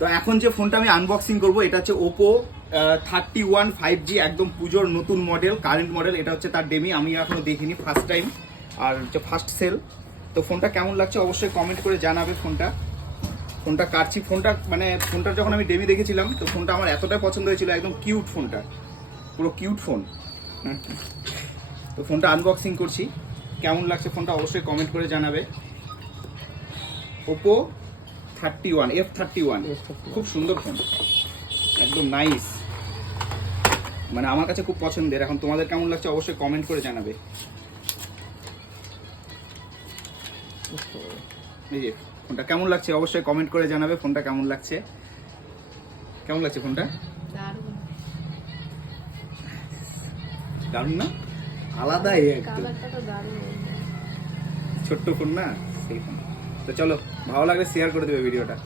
তো এখন যে ফোনটা আমি আনবক্সিং করবো এটা হচ্ছে ওপো 31 5G, একদম পুজোর নতুন মডেল, কারেন্ট মডেল। এটা হচ্ছে তার ডেমি, আমি এখনো দেখিনি, ফার্স্ট টাইম, আর হচ্ছে ফার্স্ট সেল। তো ফোনটা কেমন লাগছে অবশ্যই কমেন্ট করে জানাবে। ফোনটা কাটছি, ফোনটা মানে ফোনটা যখন আমি ডেমি দেখেছিলাম তো ফোনটা আমার এতটাই পছন্দ হয়েছিল, একদম কিউট ফোনটা, পুরো কিউট ফোন। তো ফোনটা আনবক্সিং করছি, কেমন লাগছে ফোনটা অবশ্যই কমেন্ট করে জানাবে। ওপো 31 F31, খুব সুন্দর ফোন, একদম নাইস, মানে আমার কাছে খুব পছন্দের। এখন তোমাদের কেমন লাগছে অবশ্যই কমেন্ট করে জানাবে। এই যে ফোনটা কেমন লাগছে অবশ্যই কমেন্ট করে জানাবে। ফোনটা কেমন লাগছে, কেমন লাগছে ফোনটা? দারুণ না, আলাদাই একদম, ছোট্ট ফোন না, সেই ফোন। তো চলো, ভালো লাগলে শেয়ার করে দেবে ভিডিওটা।